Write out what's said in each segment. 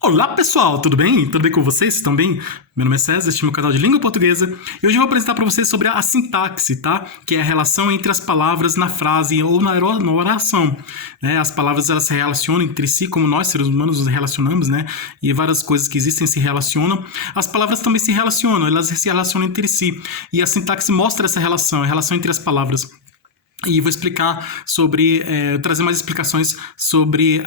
Olá pessoal, tudo bem? Tudo bem com vocês? Estão bem? Meu nome é César, este é meu canal de língua portuguesa e hoje eu vou apresentar para vocês sobre a sintaxe, tá? Que é a relação entre as palavras na frase ou na oração, né? As palavras elas se relacionam entre si, como nós seres humanos nos relacionamos, né? E várias coisas que existem se relacionam. As palavras também se relacionam, elas se relacionam entre si e a sintaxe mostra essa relação, a relação entre as palavras. E vou explicar sobre, trazer mais explicações sobre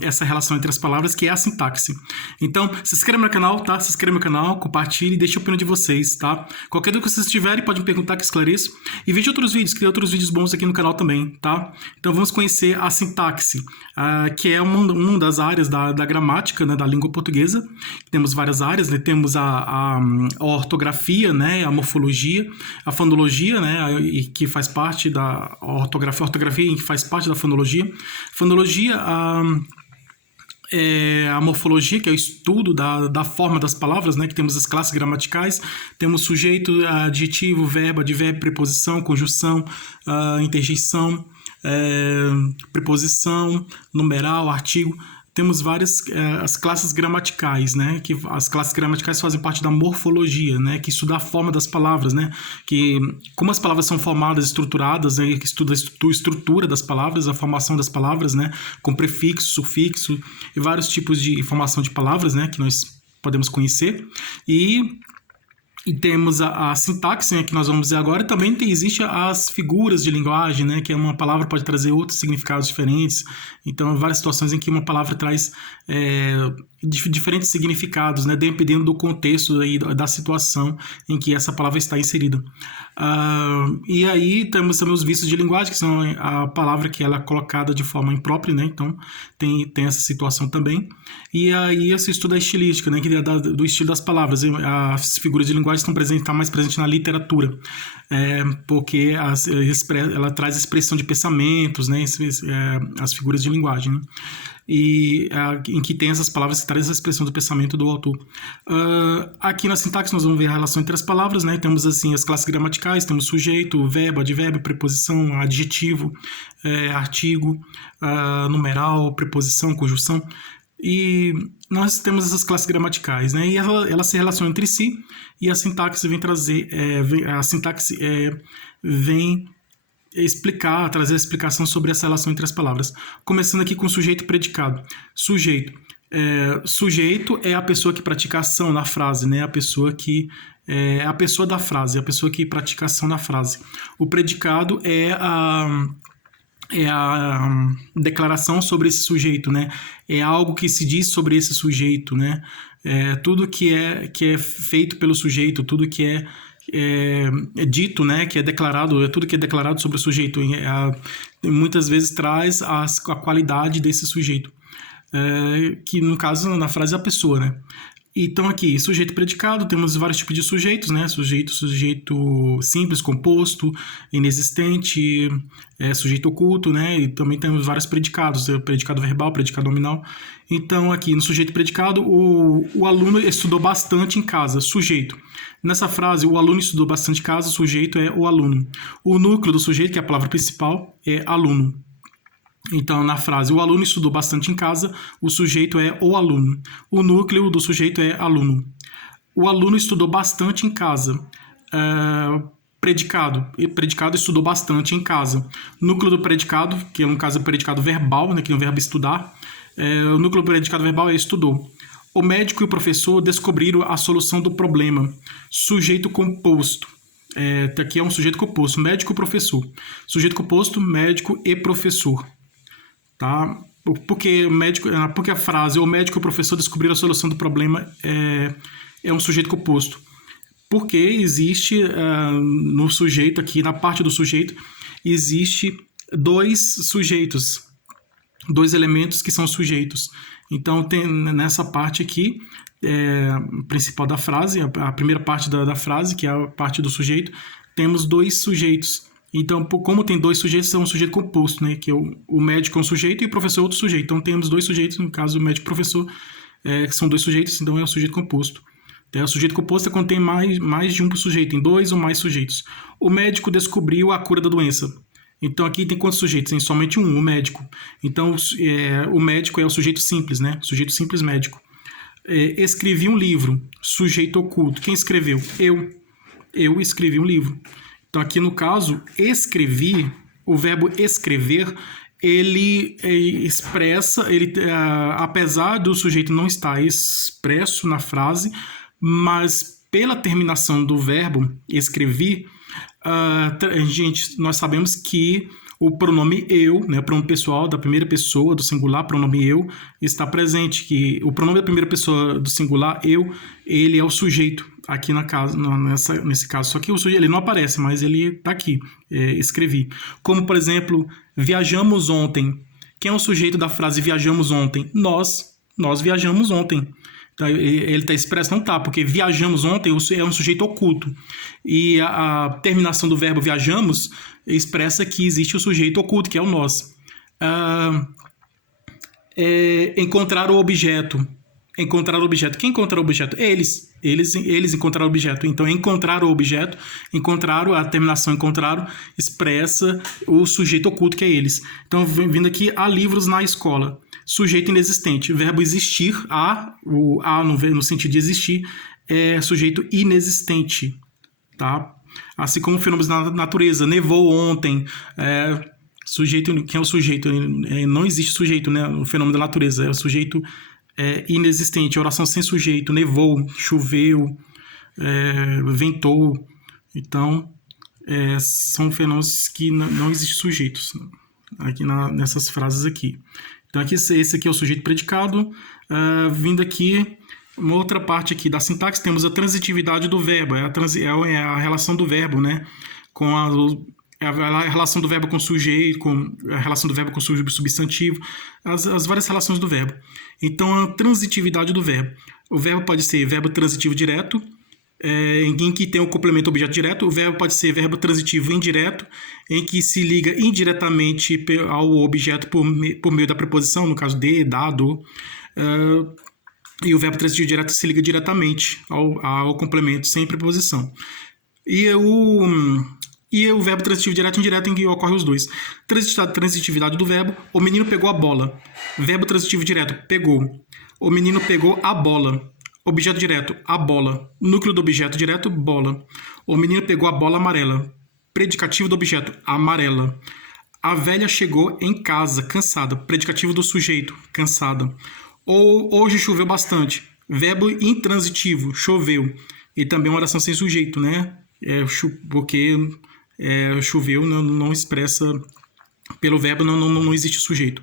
essa relação entre as palavras, que é a sintaxe. Então, se inscreva no meu canal, tá? Se inscreva no meu canal, compartilhe e deixe a opinião de vocês, tá? Qualquer dúvida que vocês tiverem, podem me perguntar que eu esclareço. E veja outros vídeos, que tem outros vídeos bons aqui no canal também, tá? Então, vamos conhecer a sintaxe, que é uma das áreas da gramática, né, da língua portuguesa. Temos várias áreas, né? Temos a ortografia, né? A morfologia, a fonologia, né? Que faz parte da ortografia que faz parte da fonologia. Fonologia é a morfologia, que é o estudo da forma das palavras, né? Que temos as classes gramaticais, temos sujeito, adjetivo, verbo, advérbio, preposição, conjunção, interjeição, preposição, numeral, artigo. Temos várias as classes gramaticais, né? Que as classes gramaticais fazem parte da morfologia, né? Que estuda a forma das palavras, né? Que como as palavras são formadas, estruturadas, né? Que estuda a estrutura das palavras, a formação das palavras, né? Com prefixo, sufixo e vários tipos de formação de palavras, né? Que nós podemos conhecer. E temos a sintaxe, né, que nós vamos ver agora, e também existe as figuras de linguagem, né, que uma palavra pode trazer outros significados diferentes. Então, várias situações em que uma palavra traz diferentes significados, né, dependendo do contexto e da situação em que essa palavra está inserida. E aí temos também os vícios de linguagem, que são a palavra que ela é colocada de forma imprópria, né, então tem essa situação também. E aí esse estudo da estilística, né, que é do estilo das palavras. As figuras de linguagem estão mais presentes na literatura, porque ela traz expressão de pensamentos, né, as figuras de linguagem, né, e em que tem essas palavras que trazem essa expressão do pensamento do autor. Aqui na sintaxe nós vamos ver a relação entre as palavras, né? Temos assim as classes gramaticais, temos sujeito, verbo, advérbio, preposição, adjetivo, artigo, numeral, preposição, conjunção. E nós temos essas classes gramaticais, né? E elas se relacionam entre si, e a sintaxe vem trazer, vem trazer a explicação sobre essa relação entre as palavras. Começando aqui com sujeito e predicado. Sujeito é a pessoa que pratica ação na frase, né? A pessoa da frase, a pessoa que pratica ação na frase. O predicado é a declaração sobre esse sujeito, né? É algo que se diz sobre esse sujeito, né? Tudo que é feito pelo sujeito, tudo que é dito, né? Que é declarado, tudo que é declarado sobre o sujeito, muitas vezes traz a qualidade desse sujeito, que no caso na frase é a pessoa, né? Então aqui, sujeito e predicado, temos vários tipos de sujeitos, né? Sujeito simples, composto, inexistente, sujeito oculto, né? E também temos vários predicados, predicado verbal, predicado nominal. Então aqui, no sujeito e predicado, o aluno estudou bastante em casa, sujeito. Nessa frase, o aluno estudou bastante em casa, o sujeito é o aluno. O núcleo do sujeito, que é a palavra principal, é aluno. Então, na frase, o aluno estudou bastante em casa, o sujeito é o aluno. O núcleo do sujeito é aluno. O aluno estudou bastante em casa. Predicado estudou bastante em casa. Núcleo do predicado, que no caso é o predicado verbal, né, que é o verbo estudar. O núcleo do predicado verbal é estudou. O médico e o professor descobriram a solução do problema. Sujeito composto. Aqui é um sujeito composto, médico e professor. Sujeito composto, médico e professor. Tá? Porque a frase o médico e o professor descobriram a solução do problema é um sujeito composto. Porque existe no sujeito aqui, na parte do sujeito, existe dois sujeitos, dois elementos que são sujeitos. Então tem nessa parte aqui principal da frase, a primeira parte da frase, que é a parte do sujeito, temos dois sujeitos. Então, como tem dois sujeitos, é um sujeito composto, né? Que é o médico é um sujeito e o professor é outro sujeito. Então, temos dois sujeitos, no caso, o médico e o professor, que são dois sujeitos, então é um sujeito composto. O sujeito composto é quando tem mais de um sujeito, tem dois ou mais sujeitos. O médico descobriu a cura da doença. Então, aqui tem quantos sujeitos? Tem somente um, o médico. Então, o médico é o sujeito simples, né? Sujeito simples médico. Escrevi um livro, sujeito oculto. Quem escreveu? Eu escrevi um livro. Então, aqui no caso, escrevi, o verbo escrever, ele expressa, apesar do sujeito não estar expresso na frase, mas pela terminação do verbo escrevi, gente, nós sabemos que o pronome eu, né, o pronome pessoal da primeira pessoa do singular, pronome eu, está presente, que o pronome da primeira pessoa do singular, eu, ele é o sujeito aqui nesse caso, só que o sujeito ele não aparece, mas ele está aqui, escrevi. Como, por exemplo, viajamos ontem. Quem é o sujeito da frase viajamos ontem? Nós viajamos ontem. Então, ele está expresso? Não está, porque viajamos ontem é um sujeito oculto. E a terminação do verbo viajamos expressa que existe o sujeito oculto, que é o nós. Encontrar o objeto. Encontrar o objeto. Quem encontrou o objeto? Eles encontraram o objeto. Então, encontrar o objeto, encontraram, a terminação encontraram, expressa o sujeito oculto, que é eles. Então, vindo aqui, há livros na escola. Sujeito inexistente. Verbo existir, o a no sentido de existir, é sujeito inexistente. Tá? Assim como fenômenos na natureza. Nevou ontem. Sujeito, quem é o sujeito? Não existe sujeito, né? O fenômeno da natureza. É o sujeito inexistente. Oração sem sujeito. Nevou, choveu, ventou. Então, são fenômenos que não existem sujeitos aqui nessas frases aqui. Então, aqui, esse aqui é o sujeito predicado. Vindo aqui, uma outra parte aqui da sintaxe, temos a transitividade do verbo. É a relação do verbo, né? Com a relação do verbo com o sujeito, com a relação do verbo com o substantivo, as várias relações do verbo. Então, a transitividade do verbo. O verbo pode ser verbo transitivo direto, em que tem o complemento objeto direto. O verbo pode ser verbo transitivo indireto, em que se liga indiretamente ao objeto por meio da preposição, no caso de, da, do. E o verbo transitivo direto se liga diretamente ao complemento sem preposição. E o verbo transitivo direto e indireto, em que ocorrem os dois. Transitividade do verbo. O menino pegou a bola. Verbo transitivo direto, pegou. O menino pegou a bola. Objeto direto, a bola. Núcleo do objeto direto, bola. O menino pegou a bola amarela. Predicativo do objeto, amarela. A velha chegou em casa, cansada. Predicativo do sujeito, cansada. Hoje choveu bastante. Verbo intransitivo, choveu. E também uma oração sem sujeito, né? Porque choveu não expressa... Pelo verbo não existe sujeito.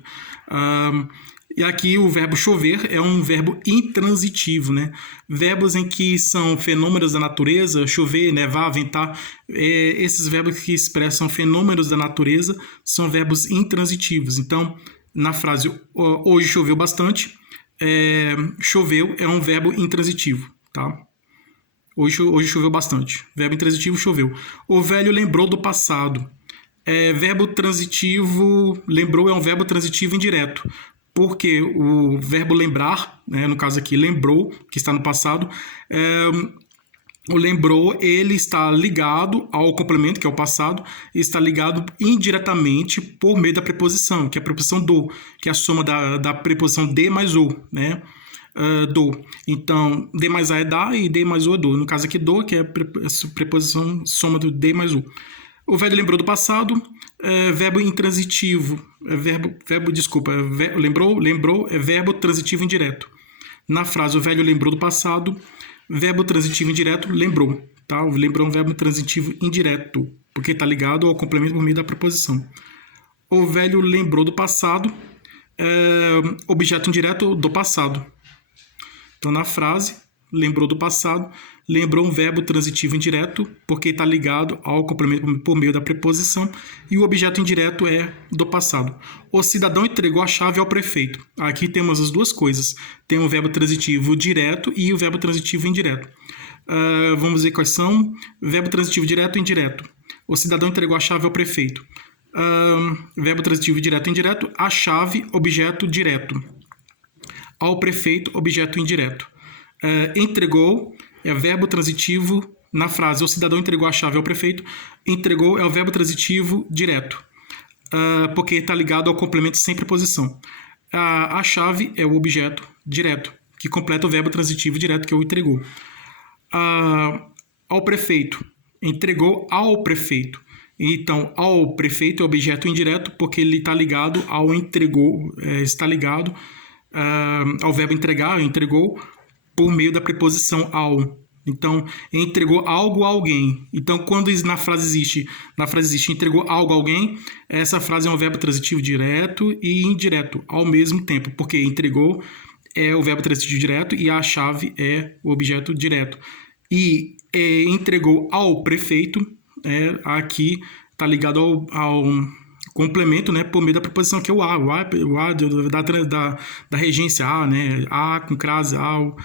E aqui o verbo chover é um verbo intransitivo, né? Verbos em que são fenômenos da natureza, chover, nevar, ventar, esses verbos que expressam fenômenos da natureza são verbos intransitivos. Então, na frase hoje choveu bastante, choveu é um verbo intransitivo, tá? Hoje choveu bastante. Verbo intransitivo, choveu. O velho lembrou do passado. Verbo transitivo, lembrou é um verbo transitivo indireto. Porque o verbo lembrar, né, no caso aqui, lembrou, que está no passado, o lembrou, ele está ligado ao complemento, que é o passado, e está ligado indiretamente por meio da preposição, que é a preposição do, que é a soma da preposição de mais o, né? Do. Então, de mais a é da e de mais o é do. No caso aqui, do, que é a preposição soma do de mais o. O velho lembrou do passado, verbo intransitivo, lembrou é verbo transitivo indireto. Na frase, o velho lembrou do passado, verbo transitivo indireto, lembrou. Tá? O lembrou é um verbo transitivo indireto, porque está ligado ao complemento por meio da preposição. O velho lembrou do passado, objeto indireto do passado. Então, na frase, lembrou do passado, lembrou um verbo transitivo indireto, porque está ligado ao complemento por meio da preposição, e o objeto indireto é do passado. O cidadão entregou a chave ao prefeito. Aqui temos as duas coisas. Tem o verbo transitivo direto e o verbo transitivo indireto. Vamos ver quais são. Verbo transitivo direto e indireto. O cidadão entregou a chave ao prefeito. Verbo transitivo direto e indireto. A chave, objeto direto. Ao prefeito, objeto indireto. Entregou é verbo transitivo na frase. O cidadão entregou a chave ao prefeito. Entregou é o verbo transitivo direto, porque está ligado ao complemento sem preposição. A chave é o objeto direto, que completa o verbo transitivo direto, que é o entregou. Ao prefeito, entregou ao prefeito. Então, ao prefeito é objeto indireto, porque ele está ligado ao entregou, está ligado ao verbo entregar, entregou, por meio da preposição ao. Então, entregou algo a alguém. Então, quando na frase existe entregou algo a alguém, essa frase é um verbo transitivo direto e indireto ao mesmo tempo, porque entregou é o verbo transitivo direto e a chave é o objeto direto. E entregou ao prefeito, aqui está ligado ao complemento, né, por meio da preposição que é o a da regência a, né, a com crase ao,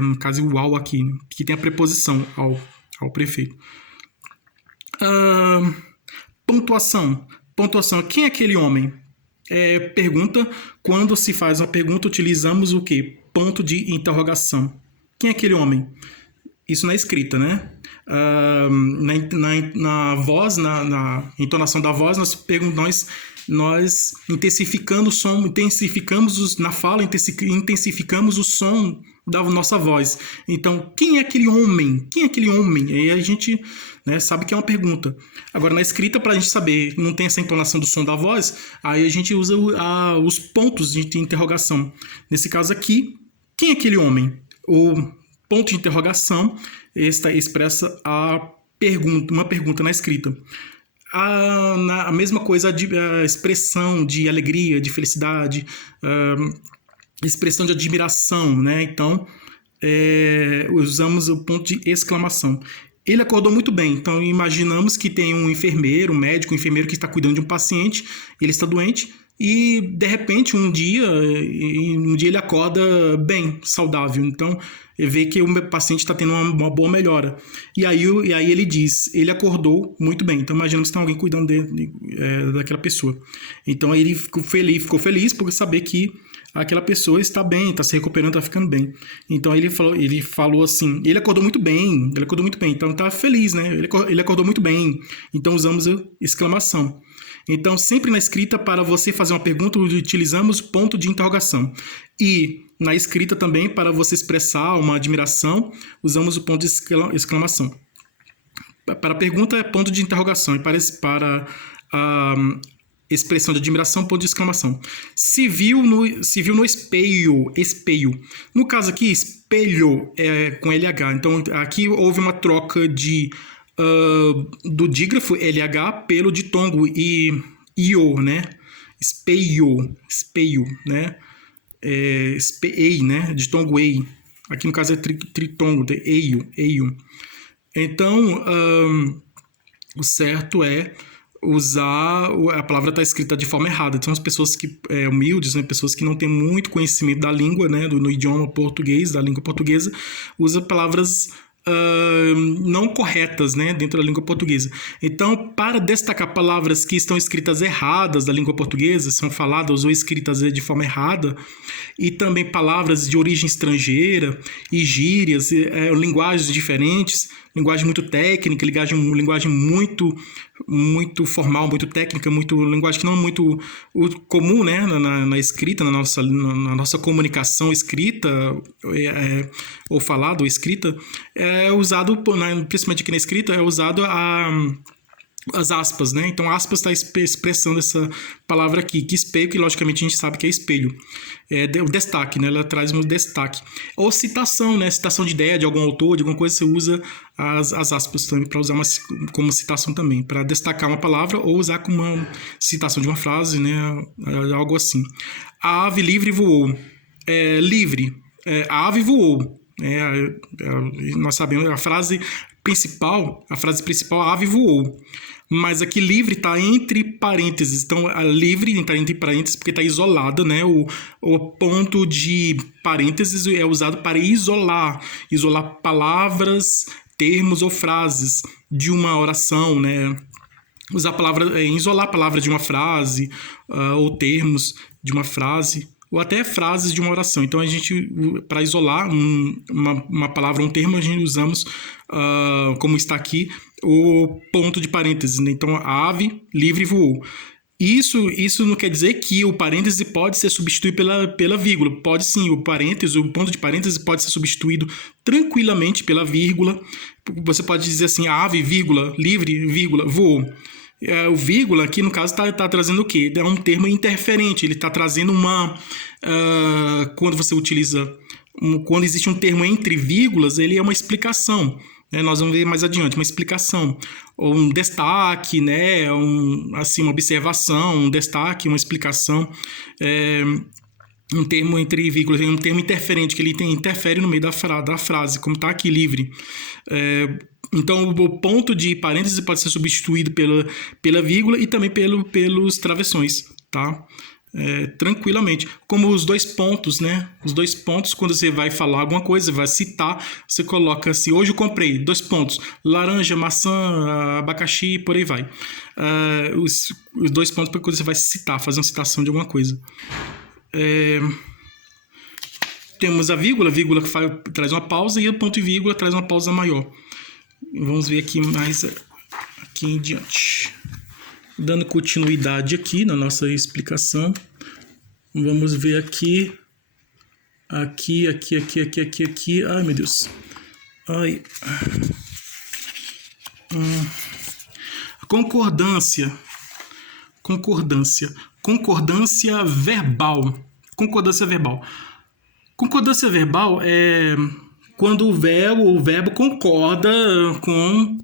no caso o ao aqui, né, que tem a preposição ao prefeito. Pontuação, quem é aquele homem? Pergunta, quando se faz uma pergunta utilizamos o quê? Ponto de interrogação. Quem é aquele homem? Isso na escrita, né? Na voz, na entonação da voz, nós intensificamos o som, na fala, intensificamos o som da nossa voz. Então, quem é aquele homem? Quem é aquele homem? E aí a gente, né, sabe que é uma pergunta. Agora, na escrita, para a gente saber, não tem essa entonação do som da voz, aí a gente usa os pontos de interrogação. Nesse caso aqui, quem é aquele homem? O ponto de interrogação expressa uma pergunta na escrita. A mesma coisa, a expressão de alegria, de felicidade, expressão de admiração, né? Então, usamos o ponto de exclamação. Ele acordou muito bem, então imaginamos que tem um enfermeiro, um médico, um enfermeiro que está cuidando de um paciente, ele está doente, e de repente um dia ele acorda bem, saudável. Então vê que o paciente está tendo uma boa melhora. E aí ele diz, ele acordou muito bem. Então imaginamos que tem alguém cuidando daquela pessoa. Então ele ficou feliz por saber que aquela pessoa está bem, está se recuperando, está ficando bem. Então ele falou assim, ele acordou muito bem, então está feliz, né? Ele acordou muito bem. Então usamos a exclamação. Então, sempre na escrita, para você fazer uma pergunta, utilizamos ponto de interrogação. E na escrita também, para você expressar uma admiração, usamos o ponto de exclamação. Para a pergunta é ponto de interrogação, e para a expressão de admiração, ponto de exclamação. Se viu no espelho. No caso aqui, espelho é com LH. Então, aqui houve uma troca do dígrafo LH pelo ditongo IO, né? Espelho, né? Ei, né? Ditongo ei. Aqui no caso é tritongo, eio. Então, o certo é usar, a palavra está escrita de forma errada. São as pessoas que humildes, né? Pessoas que não têm muito conhecimento da língua, né? No idioma português, da língua portuguesa, usa palavras não corretas, né, dentro da língua portuguesa. Então, para destacar palavras que estão escritas erradas da língua portuguesa, são faladas ou escritas de forma errada, e também palavras de origem estrangeira e gírias, linguagens diferentes, linguagem muito técnica, linguagem muito formal, muito técnica, linguagem que não é muito comum, né, na escrita, na nossa comunicação escrita, ou falada ou escrita, é usado, principalmente aqui na escrita, é usado as aspas, né? Então, aspas está expressando essa palavra aqui, que espelho, que logicamente a gente sabe que é espelho. O destaque, né? Ela traz um destaque. Ou citação, né? Citação de ideia de algum autor, de alguma coisa, você usa as aspas também para usar como citação também, para destacar uma palavra ou usar como uma citação de uma frase, né? Algo assim. A ave livre voou. Livre. A ave voou. Nós sabemos a frase principal, a ave voou. Mas aqui livre está entre parênteses. Então, a livre está entre parênteses porque está isolada, né? O ponto de parênteses é usado para isolar palavras, termos ou frases de uma oração, né? Isolar a palavra de uma frase, ou termos de uma frase, ou até frases de uma oração. Então, a gente, para isolar uma palavra ou um termo, a gente usamos, como está aqui, o ponto de parênteses, né? Então, a ave livre voou. Isso não quer dizer que o parêntese pode ser substituído pela vírgula. Pode sim, o ponto de parêntese pode ser substituído tranquilamente pela vírgula. Você pode dizer assim, ave, vírgula, livre, vírgula, voou. O vírgula aqui, no caso, está trazendo o quê? É um termo interferente. Ele está trazendo quando você utiliza... Quando existe um termo entre vírgulas, ele é uma explicação. Nós vamos ver mais adiante, uma explicação, ou um destaque, né? Assim, uma observação, um destaque, uma explicação. Um termo entre vírgulas, um termo interferente, que ele interfere no meio da frase, como está aqui, livre. Então, o ponto de parêntese pode ser substituído pela vírgula e também pelos travessões, tá? Tranquilamente. Como os dois pontos, né? Os dois pontos, quando você vai falar alguma coisa, vai citar, você coloca assim, hoje eu comprei, 2 pontos, laranja, maçã, abacaxi, por aí vai. Os 2 pontos para quando você vai citar, fazer uma citação de alguma coisa. Temos a vírgula que traz uma pausa, e o ponto e vírgula traz uma pausa maior. Vamos ver aqui mais aqui em diante. Dando continuidade aqui na nossa explicação, vamos ver aqui. Ai, meu Deus. Ai. Concordância verbal. Concordância verbal é quando o verbo concorda com,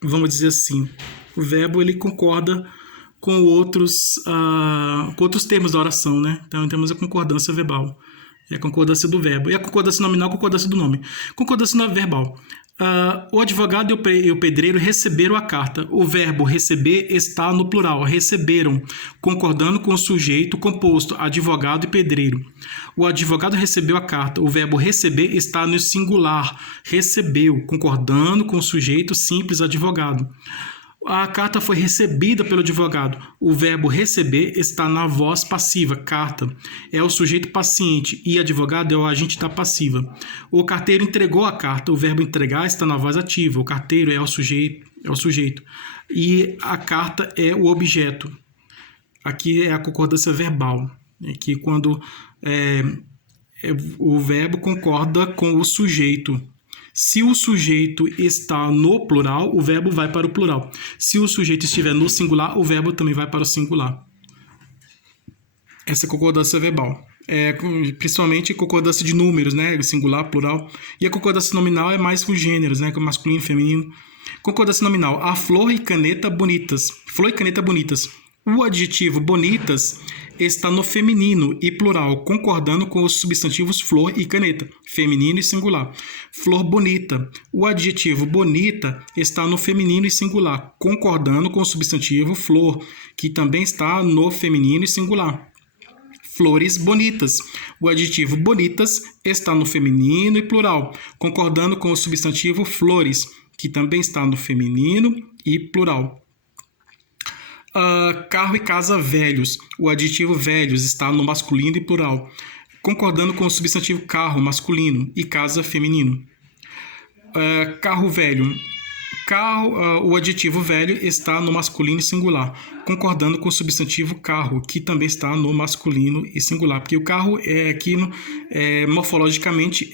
vamos dizer assim, o verbo ele concorda com outros termos da oração, né? Então temos a concordância verbal, é a concordância do verbo, e a concordância nominal, a concordância do nome. Concordância verbal. O advogado e o pedreiro receberam a carta. O verbo receber está no plural, receberam, concordando com o sujeito composto, advogado e pedreiro. O advogado recebeu a carta. O verbo receber está no singular, recebeu, concordando com o sujeito simples, advogado. A carta foi recebida pelo advogado. O verbo receber está na voz passiva, carta. É o sujeito paciente e advogado é o agente da passiva. O carteiro entregou a carta. O verbo entregar está na voz ativa. O carteiro é o sujeito. E a carta é o objeto. Aqui é a concordância verbal. Aqui quando o verbo concorda com o sujeito. Se o sujeito está no plural, o verbo vai para o plural. Se o sujeito estiver no singular, o verbo também vai para o singular. Essa é a concordância verbal. Principalmente concordância de números, né? Singular, plural. E a concordância nominal é mais com gêneros, né? Com masculino e feminino. Concordância nominal. A flor e caneta bonitas. Flor e caneta bonitas. O adjetivo bonitas está no feminino e plural, concordando com os substantivos flor e caneta, feminino e singular. Flor bonita. O adjetivo bonita está no feminino e singular, concordando com o substantivo flor, que também está no feminino e singular. Flores bonitas. O adjetivo bonitas está no feminino e plural, concordando com o substantivo flores, que também está no feminino e plural. Carro e casa velhos. O adjetivo velhos está no masculino e plural, concordando com o substantivo carro masculino e casa feminino. Carro velho. O adjetivo velho está no masculino e singular, concordando com o substantivo carro, que também está no masculino e singular. Porque o carro morfologicamente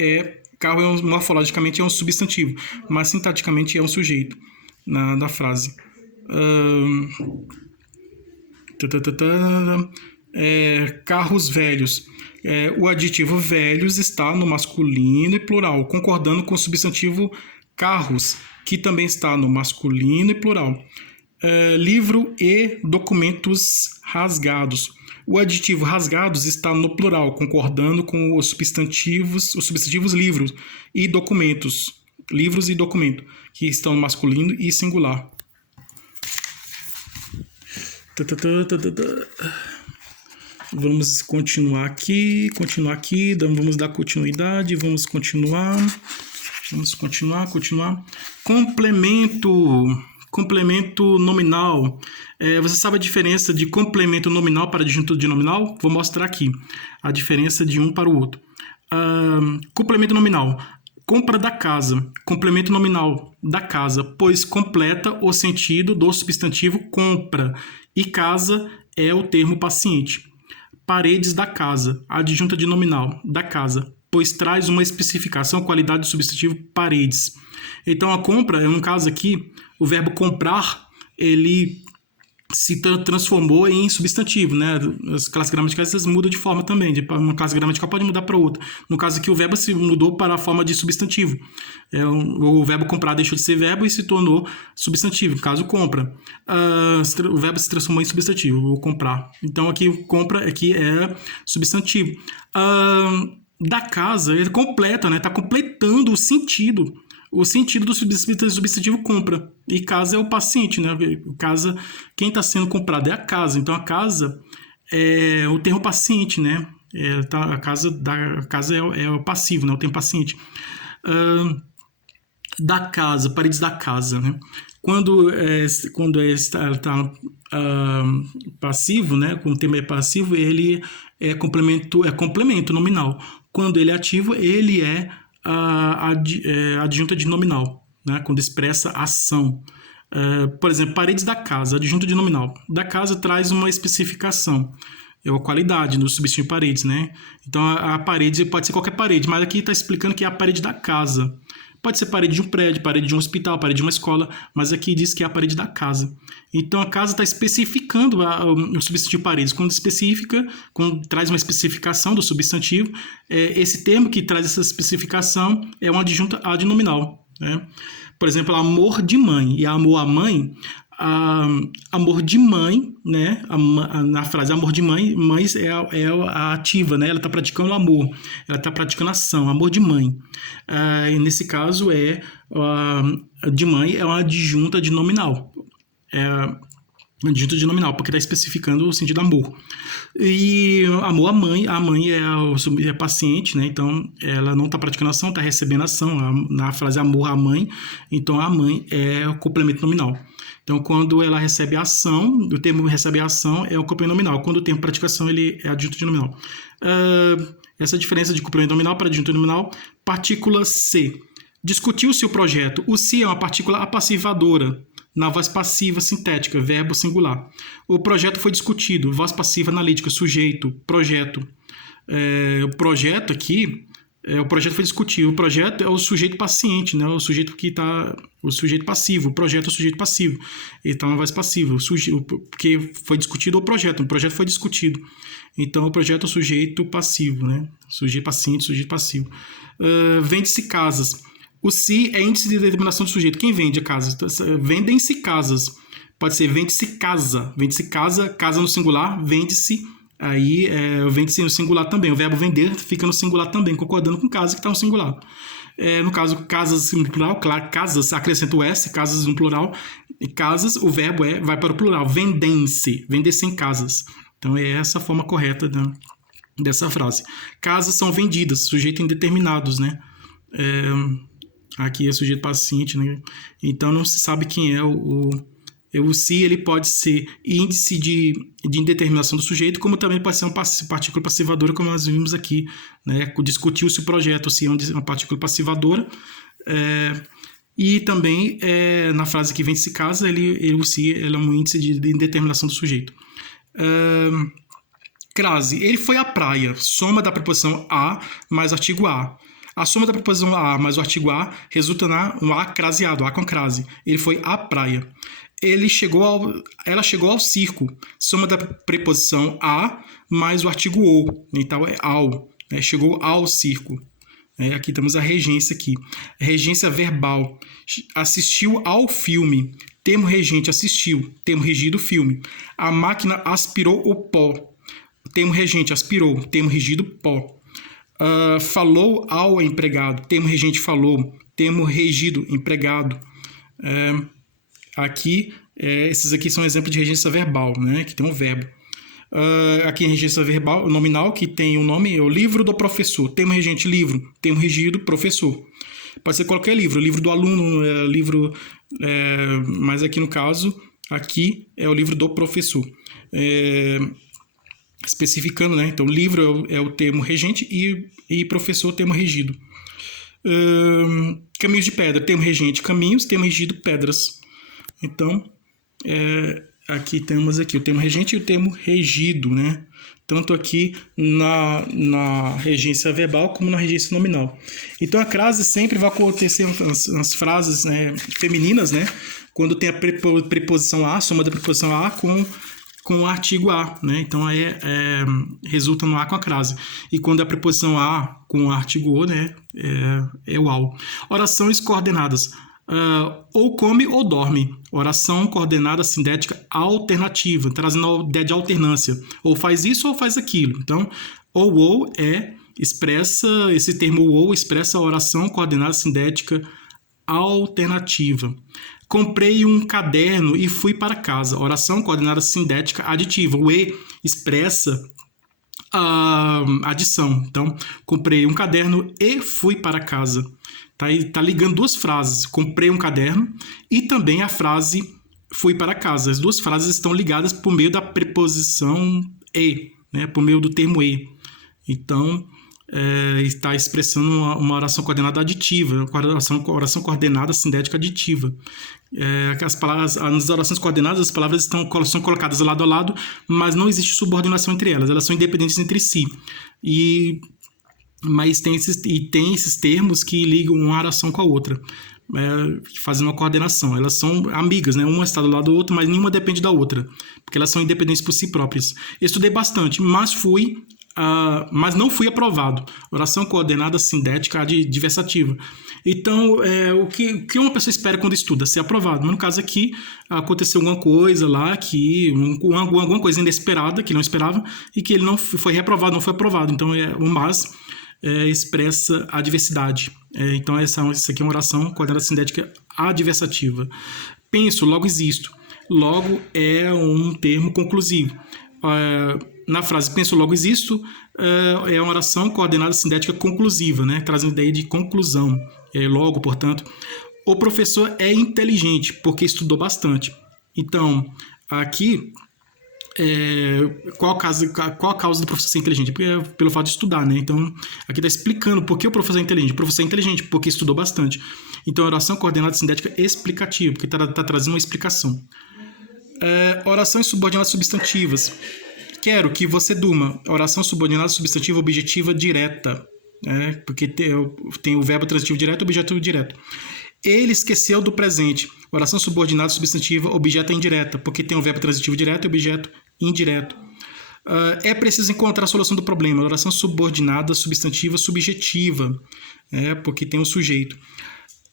morfologicamente é um substantivo, mas sintaticamente é um sujeito da frase. Carros velhos. O adjetivo velhos está no masculino e plural, concordando com o substantivo carros, que também está no masculino e plural. Livro e documentos rasgados. O adjetivo rasgados está no plural, concordando com os substantivos livros e documentos. Livros e documento, que estão no masculino e singular. Vamos continuar aqui, vamos dar continuidade, vamos continuar. Complemento nominal. Você sabe a diferença de complemento nominal para adjunto de nominal? Vou mostrar aqui a diferença de um para o outro. Complemento nominal. Compra da casa. Complemento nominal da casa, pois completa o sentido do substantivo compra, E casa é o termo paciente. Paredes da casa, adjunta de nominal, da casa, pois traz uma especificação, qualidade do substantivo paredes. Então, a compra, no caso aqui, o verbo comprar, ele se transformou em substantivo, né? As classes gramaticais mudam de forma também. Uma classe gramatical pode mudar para outra. No caso aqui, o verbo se mudou para a forma de substantivo. O verbo comprar deixou de ser verbo e se tornou substantivo. No caso, compra. O verbo se transformou em substantivo, o comprar. Então, aqui, compra aqui é substantivo. Da casa, ele completa, né? Está completando o sentido do substantivo compra. E casa é o paciente, né? Casa, quem está sendo comprado é a casa. Então, a casa é o termo paciente, né? A casa é o passivo, né? O termo paciente. Da casa, paredes da casa, né? Quando está passivo, né? Quando o termo é passivo, ele é complemento nominal. Quando ele é ativo, ele é adjunta de nominal, né? Quando expressa ação. Por exemplo, paredes da casa, adjunta de nominal. Da casa traz uma especificação, é a qualidade no substantivo paredes, né? Então, a parede pode ser qualquer parede, mas aqui está explicando que é a parede da casa. Pode ser parede de um prédio, parede de um hospital, parede de uma escola, mas aqui diz que é a parede da casa. Então, a casa está especificando o substantivo paredes. Quando especifica, quando traz uma especificação do substantivo, esse termo que traz essa especificação é uma adjunta adnominal, né? Por exemplo, amor de mãe e amor à mãe. Amor de mãe, né? Na frase amor de mãe, mãe é a ativa, né? Ela está praticando amor, ela está praticando ação, amor de mãe. E nesse caso de mãe é uma adjunta de nominal, adjunta de nominal, porque está especificando o sentido amor. E amor à mãe, a mãe é paciente, né? Então ela não está praticando ação, está recebendo ação. Na frase amor à mãe, então a mãe é o complemento nominal. Então, quando ela recebe a ação, o termo recebe a ação é o complemento nominal. Quando o termo praticação, ele é adjunto de nominal. Essa diferença de complemento nominal para adjunto nominal. Partícula C. Discutiu-se o projeto. O se é uma partícula apassivadora, na voz passiva sintética, verbo singular. O projeto foi discutido, voz passiva analítica, sujeito, projeto. O projeto aqui... o projeto foi discutido. O projeto é o sujeito paciente, né? O sujeito que está... O sujeito passivo. O projeto é o sujeito passivo. Então, é voz passiva. Porque foi discutido o projeto foi discutido. Então, o projeto é o sujeito passivo, né? Sujeito paciente, sujeito passivo. Vende-se casas. O se é índice de determinação do sujeito. Quem vende a casa? Vendem-se casas. Pode ser vende-se casa. Vende-se casa, casa no singular, vende-se... Aí vende-se no singular também. O verbo vender fica no singular também, concordando com casa que está no singular. No caso, casas no plural, claro, casas, acrescenta o S, casas no plural. E casas, o verbo vai para o plural. Vendem-se, vender-se em casas. Então, é essa a forma correta dessa frase. Casas são vendidas, sujeito indeterminados, né? Aqui é sujeito paciente, né? Então, não se sabe quem é o se, ele pode ser índice de indeterminação do sujeito, como também pode ser uma partícula passivadora, como nós vimos aqui, né? Discutiu-se o projeto, se é uma partícula passivadora. E também, na frase que vende-se casa, o se ele é um índice de indeterminação do sujeito. Crase. Ele foi à praia. Soma da preposição a mais o artigo a. A soma da preposição a mais o artigo a resulta no a craseado, a com crase. Ele foi à praia. Ela chegou ao circo. Soma da preposição a mais o artigo o. Então, é ao. Chegou ao circo. Aqui temos a regência aqui. Regência verbal. Assistiu ao filme. Termo regente, assistiu. Termo regido, filme. A máquina aspirou o pó. Termo regente, aspirou. Termo regido, pó. Falou ao empregado. Termo regente, falou. Termo regido, empregado. Aqui, esses aqui são exemplos de regência verbal, né? Que tem um verbo. Aqui em regência verbal, nominal, que tem o nome, é o livro do professor. Termo regente, livro. Termo regido, professor. Pode ser qualquer livro. Livro do aluno, mas aqui no caso, aqui é o livro do professor. Especificando, né? Então, livro é o termo regente e professor, termo regido. Caminhos de pedra, termo regente, caminhos, termo regido, pedras. Então, aqui temos aqui o termo regente e o termo regido, né? Tanto aqui na regência verbal como na regência nominal. Então a crase sempre vai acontecer nas frases, né, femininas, né? Quando tem a preposição a, soma da preposição a com o artigo a, né? Então resulta no a com a crase. E quando a preposição a com o artigo o, né, é o ao. Orações coordenadas. Ou come ou dorme. Oração coordenada sindética alternativa, trazendo a ideia de alternância. Ou faz isso ou faz aquilo. Então, ou expressa, esse termo ou expressa a oração coordenada sindética alternativa. Comprei um caderno e fui para casa. Oração coordenada sindética aditiva. O e expressa a adição. Então, comprei um caderno e fui para casa. Tá ligando duas frases. Comprei um caderno e também a frase fui para casa. As duas frases estão ligadas por meio da preposição e, né? Por meio do termo e. Então, está expressando uma oração coordenada aditiva, oração coordenada sindética aditiva. As palavras, nas orações coordenadas, as palavras são colocadas lado a lado, mas não existe subordinação entre elas. Elas são independentes entre si. Mas tem esses termos que ligam uma oração com a outra, fazendo uma coordenação. Elas são amigas, né? Uma está do lado do outro, mas nenhuma depende da outra, porque elas são independentes por si próprias. Estudei bastante, mas não fui aprovado. Oração coordenada sindética adversativa. Então, o que uma pessoa espera quando estuda? Ser aprovado. Mas no caso aqui, aconteceu alguma coisa lá, alguma coisa inesperada, que não esperava, e que ele não foi reprovado, não foi aprovado. Então, o mas expressa a adversidade. Então, isso aqui é uma oração coordenada sindética adversativa. Penso, logo existo. Logo é um termo conclusivo. Na frase penso, logo existo, é uma oração coordenada sindética conclusiva, né? Trazendo ideia de conclusão. Logo, portanto, o professor é inteligente porque estudou bastante. Então, aqui, qual a causa do professor ser inteligente? Pelo fato de estudar, né? Então, aqui está explicando por que o professor é inteligente. O professor é inteligente porque estudou bastante. Então, oração coordenada sindética explicativa, porque está trazendo uma explicação. Orações subordinadas substantivas. Quero que você durma. Oração subordinada substantiva objetiva direta. Porque tem o verbo transitivo direto e o objetivo direto. Ele esqueceu do presente. Oração subordinada substantiva objeto indireta, porque tem o verbo transitivo direto e objeto indireto. É preciso encontrar a solução do problema. Oração subordinada substantiva subjetiva, porque tem o sujeito.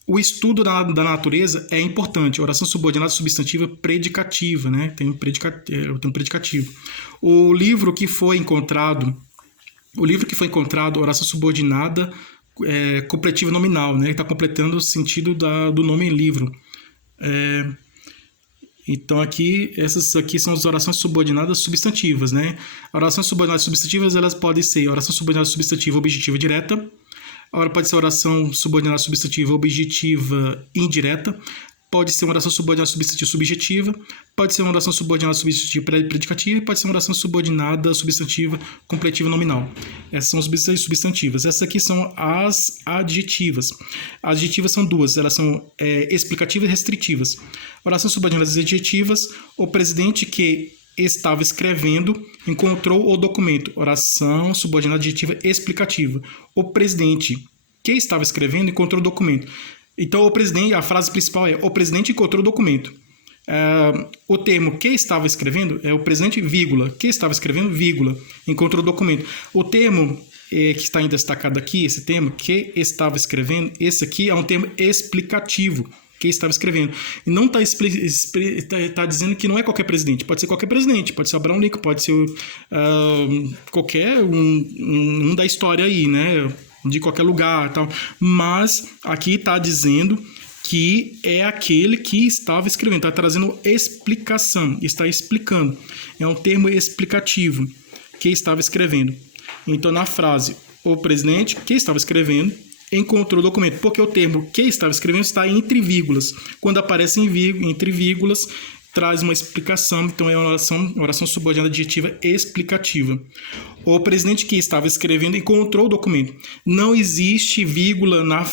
O estudo da natureza é importante. Oração subordinada substantiva predicativa, né? Tem um predicativo. O livro que foi encontrado, oração subordinada completiva nominal, né? Está completando o sentido do nome livro. Então essas aqui são as orações subordinadas substantivas, né? Orações subordinadas substantivas, elas podem ser oração subordinada substantiva objetiva direta. Agora pode ser oração subordinada substantiva objetiva indireta, pode ser uma oração subordinada substantiva subjetiva, pode ser uma oração subordinada substantiva predicativa e pode ser uma oração subordinada substantiva completiva nominal. Essas são as substantivas. Essas aqui são as adjetivas. As adjetivas são duas, elas são explicativas e restritivas. Oração subordinada adjetivas, o presidente que estava escrevendo encontrou o documento. Oração subordinada adjetiva explicativa. O presidente que estava escrevendo encontrou o documento. Então, a frase principal é: o presidente encontrou o documento. O termo que estava escrevendo é o presidente, vírgula, que estava escrevendo, vírgula, encontrou o documento. O termo que está destacado aqui, esse termo que estava escrevendo, esse aqui é um termo explicativo. Que estava escrevendo. E não está dizendo que não é qualquer presidente. Pode ser qualquer presidente. Pode ser Abraham Lincoln. Pode ser qualquer um da história aí, né? De qualquer lugar. Tal. Mas aqui está dizendo que é aquele que estava escrevendo. Está trazendo explicação. Está explicando. É um termo explicativo. Que estava escrevendo. Então, na frase, o presidente que estava escrevendo encontrou o documento, porque o termo que estava escrevendo está entre vírgulas. Quando aparece entre vírgulas, traz uma explicação, então é uma oração subordinada adjetiva explicativa. O presidente que estava escrevendo encontrou o documento. Não existe vírgula na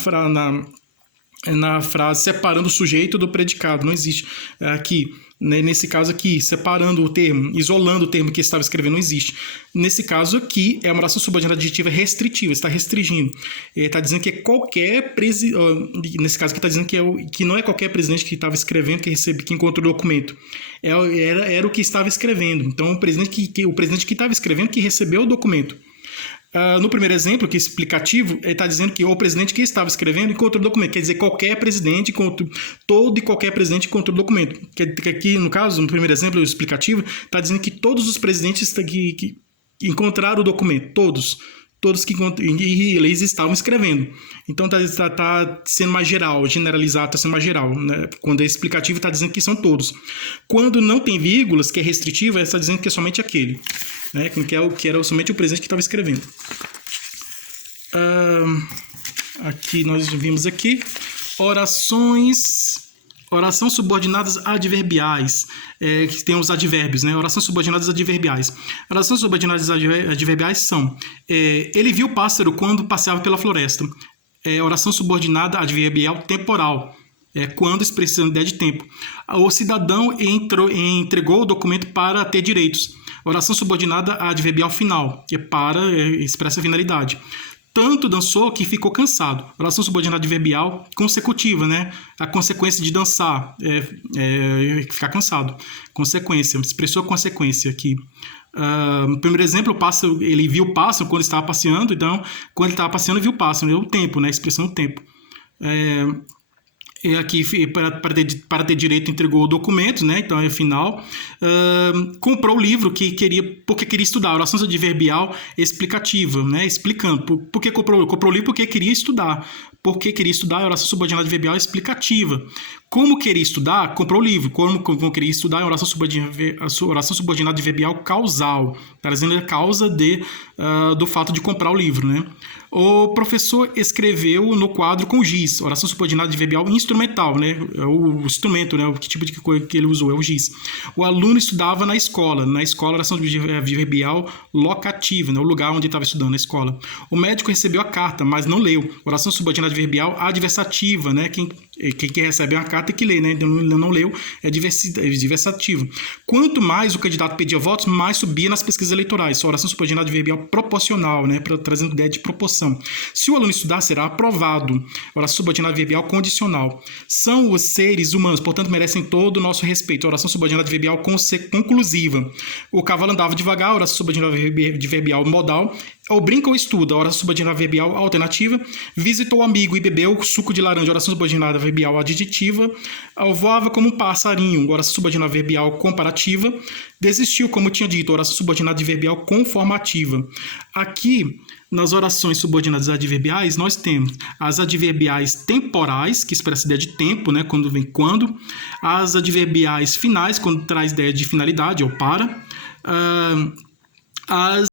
frase separando o sujeito do predicado, não existe. Aqui, né? Nesse caso aqui, separando o termo, isolando o termo que estava escrevendo, não existe. Nesse caso aqui, é uma oração subordinada adjetiva restritiva, está restringindo. Está dizendo que é qualquer presidente, nesse caso aqui está dizendo que não é qualquer presidente que estava escrevendo que encontrou o documento. Era o que estava escrevendo. Então, o presidente que estava escrevendo que recebeu o documento. No primeiro exemplo, que é explicativo, ele está dizendo que o presidente que estava escrevendo encontrou o documento. Quer dizer, qualquer presidente, todo e qualquer presidente encontrou o documento. Que aqui, no caso, no primeiro exemplo, o explicativo, está dizendo que todos os presidentes que encontraram o documento, todos que eles estavam escrevendo. Então está sendo mais geral, generalizado, está sendo mais geral. Né? Quando é explicativo, está dizendo que são todos. Quando não tem vírgulas, que é restritivo, está dizendo que é somente aquele. Né? Que era somente o presidente que estava escrevendo. Aqui nós vimos aqui orações subordinadas adverbiais, que tem os advérbios, né? Orações subordinadas adverbiais. Orações subordinadas adverbiais são: ele viu o pássaro quando passeava pela floresta. Oração subordinada adverbial temporal, quando expressando ideia de tempo. O cidadão entregou o documento para ter direitos. Oração subordinada adverbial final, que é para expressa finalidade. Tanto dançou que ficou cansado. Oração subordinada adverbial consecutiva, né? A consequência de dançar, ficar cansado. Consequência, expressou consequência aqui. No primeiro exemplo, ele viu o pássaro quando estava passeando. Então, quando ele estava passeando, viu o pássaro. É o tempo, né? A expressão do tempo. Aqui, para ter direito, entregou o documento, né? Então é final. Comprou o livro porque queria estudar. Oração adverbial explicativa, né? Explicando. Por que comprou o livro? Porque queria estudar. Porque queria estudar, oração subordinada adverbial explicativa. Como queria estudar, comprou o livro. Como queria estudar, oração subordinada adverbial causal, trazendo a causa do fato de comprar o livro, né? O professor escreveu no quadro com giz, oração subordinada adverbial instrumental, né? O instrumento, né? O tipo de coisa que ele usou é o giz. O aluno estudava na escola, oração adverbial locativa, né? O lugar onde estava estudando, na escola. O médico recebeu a carta, mas não leu, oração subordinada adverbial adversativa, né? Quem recebe uma carta tem que ler, né? Não leu, é adversativo. Quanto mais o candidato pedia votos, mais subia nas pesquisas eleitorais. Oração subordinada adverbial proporcional, né? Trazendo ideia de proporção. Se o aluno estudar, será aprovado. Oração subordinada adverbial condicional. São os seres humanos, portanto, merecem todo o nosso respeito. Oração subordinada adverbial conclusiva. O cavalo andava devagar, oração subordinada adverbial modal. Ou brinca ou estuda, oração subordinada adverbial alternativa. Visitou o amigo e bebeu suco de laranja, oração subordinada adverbial adjetiva. Voava como um passarinho, oração subordinada adverbial comparativa. Desistiu, como tinha dito, oração subordinada adverbial conformativa. Aqui, nas orações subordinadas adverbiais, nós temos as adverbiais temporais, que expressa ideia de tempo, né, quando vem quando. As adverbiais finais, quando traz ideia de finalidade ou para. As